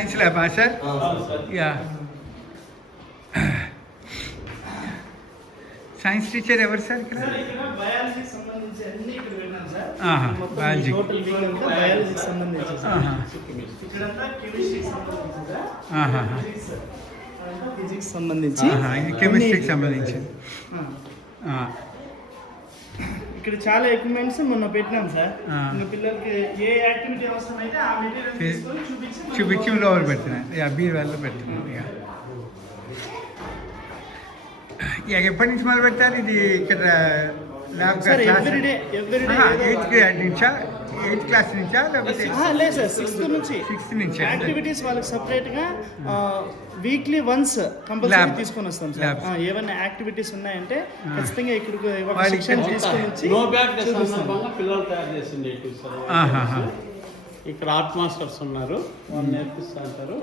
Science ల్యాబా sir? Yeah. Science teacher ఎవరు sir ఇక్కడ? బయాలజీకి సంబంధించి అన్ని ఇక్కడ పెట్టాం సార్. బయాలజీ. టోటల్ వీక్ అంతా బయాలజీకి సంబంధించి సార్. ఇక్కడంతా కెమిస్ట్రీకి సంబంధించి సార్. ఫిజిక్స్ సంబంధించి. ఇది కెమిస్ట్రీకి సంబంధించి. ఇక్కడ చాలా ఎక్విప్మెంట్స్ మొన్న పెట్టినాం సార్. ఇంకా పిల్లలకి ఏ యాక్టివిటీ అవసరమైతే ఆ మెటీరియల్ తీసుకొని చూపించి లోపల పెడుతున్నాను. బీర్ వల్ల పెడుతున్నాను. ఇక ఎప్పటి నుంచి మొదలు పెట్టారు ఇది ఇక్కడ ల్యాబ్? ఎయిత్ గ్రేడ్ నుంచా, 8th క్లాస్ నుంచా లేకపోతే? లేదు సార్, 6th నుంచి. 6th నుంచి యాక్టివిటీస్ వాళ్ళకి సపరేట్గా వీక్లీ వన్స్ కంపల్సరీ తీసుకొని వస్తాం సార్. ఏమైనా యాక్టివిటీస్ ఉన్నాయంటే ఖచ్చితంగా ఇక్కడికి తీసుకొని వచ్చి పిల్లలు తయారు చేసింది. ఇక్కడ ఆర్ట్ మాస్టర్స్ ఉన్నారు, వాళ్ళు నేర్పిస్తూ ఉంటారు.